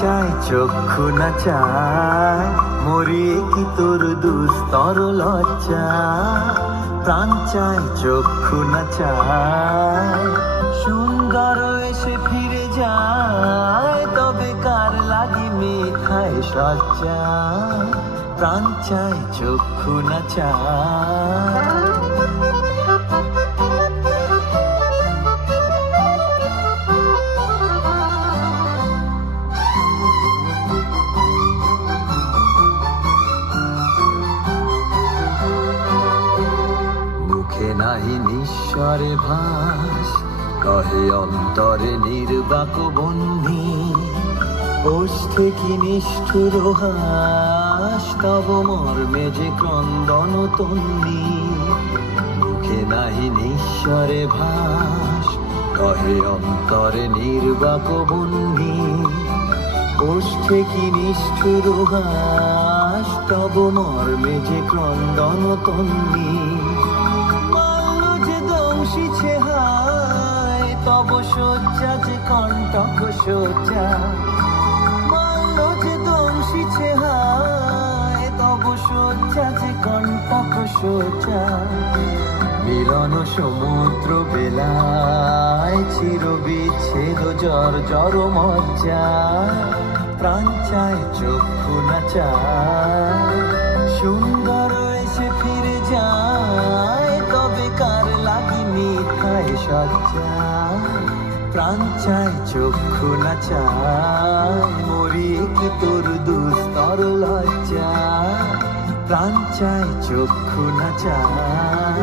চায় চক্ষু না চায়, মরি কি তোর দুস্তর লজ্জা। প্রাণ চায় চক্ষু না চায়, সুন্দর এসে ফিরে যায়, তবে কার লাগি মেথায় সজ্জা। প্রাণ চায় চক্ষু না চায়। মুখে নাহি নিঃস্বরে ভাস, কহে অন্তরে নির্বাক বন্যি। ওষ্ঠে কি নিষ্ঠুর হাস, তব মর্মে যে ক্রন্দন তন্নি। মুখে নাহি নিঃস্বরে ভাস, কহে অন্তরে নির্বাক বন্যি। ওষ্ঠে কি নিষ্ঠুর হাস, তব মর্মে যে ক্রন্দন তন্নি। দংশিছে হায়, তব শয্যা যে কণ্টক শয্যা। মাল্য যে দংশিছে হায়, তব শয্যা যে কণ্টক শয্যা। মিলন সমুদ্র বেলায়, চির বিচ্ছেদ জর মজ্জা। প্রাণ চায় চক্ষু না চায়, সুন্দর এসে ফিরে যায়, তবে কার লাগি মিথায় সজ্জা। প্রাণ চায় চক্ষু না চায়, মরি কি তোর দুস্তর লজ্জা। প্রাণ চায় চক্ষু না চায়।